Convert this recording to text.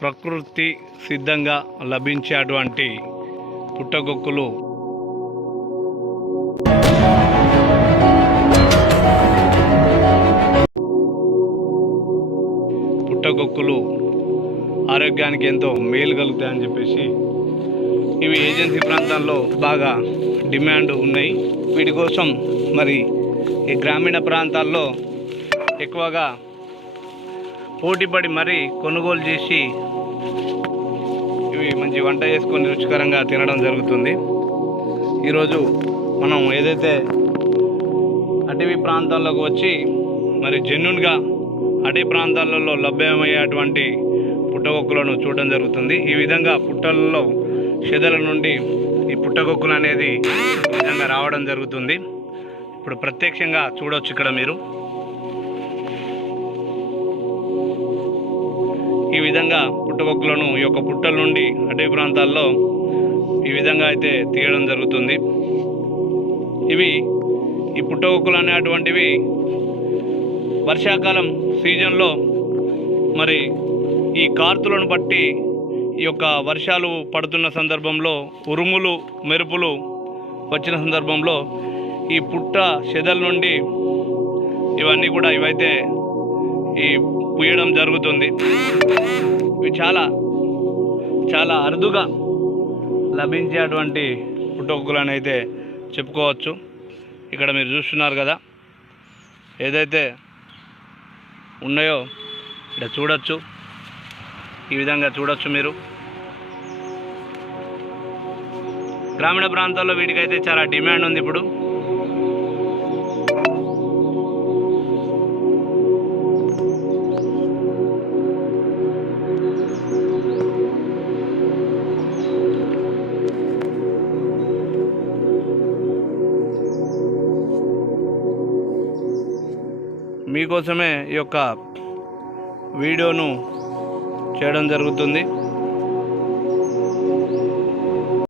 ప్రకృతి సిద్ధంగా లభించేటువంటి పుట్టగొక్కులు ఆరోగ్యానికి ఎంతో మేలు కలుగుతాయని చెప్పేసి ఇవి ఏజెన్సీ ప్రాంతాల్లో బాగా డిమాండ్ ఉన్నాయి. వీటి కోసం మరి ఈ గ్రామీణ ప్రాంతాల్లో ఎక్కువగా పోటీపడి మరీ కొనుగోలు చేసి ఇవి మంచి వంట చేసుకొని రుచికరంగా తినడం జరుగుతుంది. ఈరోజు మనం ఏదైతే అటవీ ప్రాంతాల్లోకి వచ్చి మరి జెన్యూన్గా అటవీ ప్రాంతాలలో లభ్యమయ్యేటువంటి పుట్టగొక్కులను చూడడం జరుగుతుంది. ఈ విధంగా పుట్టలలో చెదల నుండి ఈ పుట్టగొక్కులు అనేది ఈ విధంగా రావడం జరుగుతుంది. ఇప్పుడు ప్రత్యక్షంగా చూడవచ్చు. ఇక్కడ మీరు ఈ విధంగా పుట్టగొక్కులను ఈ యొక్క పుట్టల నుండి అటవీ ప్రాంతాల్లో ఈ విధంగా అయితే తీయడం జరుగుతుంది. ఈ పుట్టగొక్కులు అనేటువంటివి వర్షాకాలం సీజన్లో మరి ఈ కార్తులను బట్టి ఈ యొక్క వర్షాలు పడుతున్న సందర్భంలో ఉరుములు మెరుపులు వచ్చిన సందర్భంలో ఈ పుట్ట చెదల నుండి ఇవైతే ఈ పూయడం జరుగుతుంది. ఇవి చాలా చాలా అరుదుగా లభించేటువంటి పుట్టగొక్కులని అయితే చెప్పుకోవచ్చు. ఇక్కడ మీరు చూస్తున్నారు కదా, ఏదైతే ఉన్నాయో ఇక్కడ చూడొచ్చు. ఈ విధంగా చూడొచ్చు మీరు. గ్రామీణ ప్రాంతాల్లో వీటికైతే చాలా డిమాండ్ ఉంది. ఇప్పుడు మీకోసమే ఈ యొక్క వీడియోను చేయడం జరుగుతుంది.